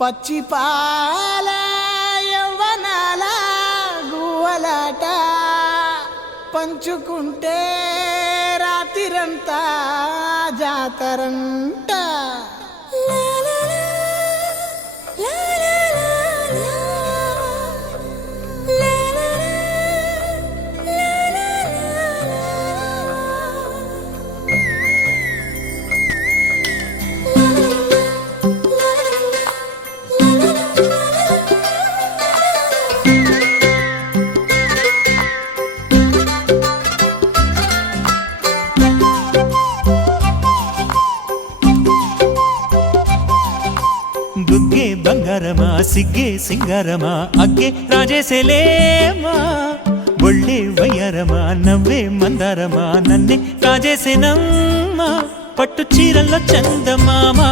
పచ్చి పాల యవ్వనాల గువ్వలాట పంచుకుంటే రాత్రిరంతా జాతరంట. బుగ్గే బంగారమా సిగ్గే సింగారమా అగ్గే రాజేసేలేమా ఒళ్ళే వయ్యారమా నవ్వే మందారమా నన్నే కాజేసేనమ్మా పట్టు చీరల్లో చందమామా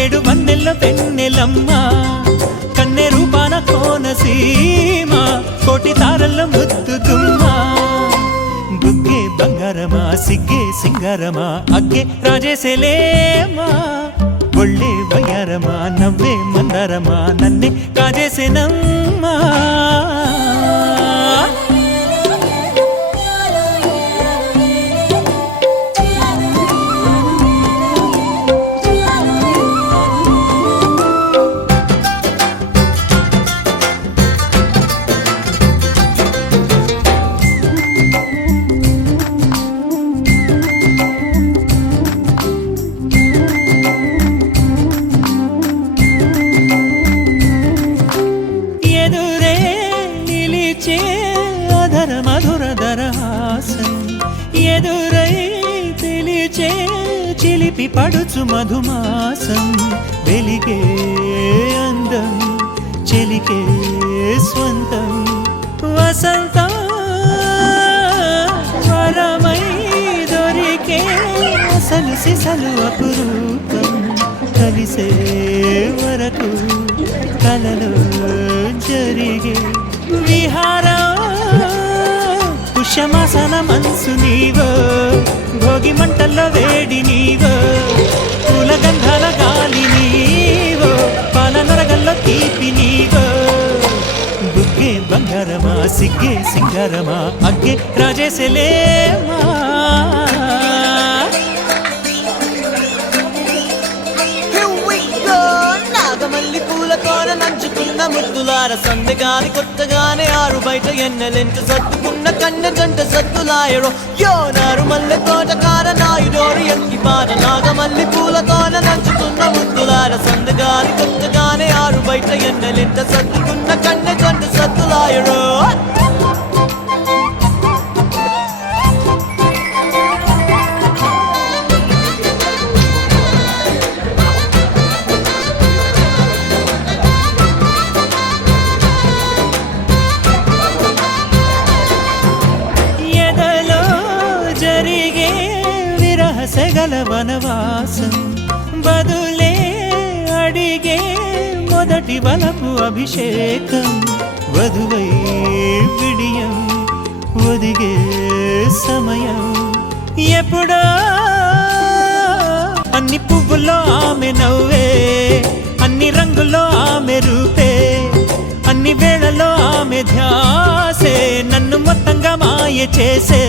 ఏడు వన్నెల్లో వెన్నెలమ్మా కన్నె రూపాన కోనసీమా కోటి తారల్లో ముద్దుగుమ్మా బుగ్గే బంగారమా సిగ్గే సింగారమా అగ్గే రాజేసేలేమా ఒళ్ళే వయ్యారమా నవ్వే మందారమా నన్నే కాజేసేనమ్మా. మధురధరహాసం ఎదురై తెలిచే చిలిపి పడుచు మధుమాసం వెలిగే అందం చెలికే స్వంతం వసంతం వరమై దొరికే అసలు సిసలు అపురూపం కలిసే వరకు కలలో జరిగే విహారం పుష్యమాసన మనసు నీవో భోగి మంటల్లో వేడి నీవో పూల గంధాల గాలి నీవో పాల నరగల్లో తీపి నీవో బుగ్గే బంగారమా సిగ్గే సింగారమా అగ్గే రాజేసేలేమా. నాగమల్లి పూల కోన నంచుకున్న ముద్దులార సందగాని కొత్తగానే ఆరు బయట ఎన్నెలెంట సత్తుకున్న కన్న జంట సత్తులాయడో యోనారు మల్లె తోటకార నాయుడోరు ఎంకి పార నాగమల్లి పూల కోన నంచుకున్న ముద్దులార సందగాని కొత్తగానే ఆరు బయట ఎన్నెలెంట సత్తుకున్న కన్న జంట సత్తులాయడో. సెగల వనవాసం బదులే అడిగే మొదటి వలపు అభిషేకం వధువై విడియం ఒదిగే సమయం ఎప్పుడో అన్ని పువ్వుల్లో ఆమె నవ్వే అన్ని రంగుల్లో ఆమె రూపే అన్ని వేళల్లో ఆమె ధ్యాసే నన్ను మొత్తంగా మాయ చేసే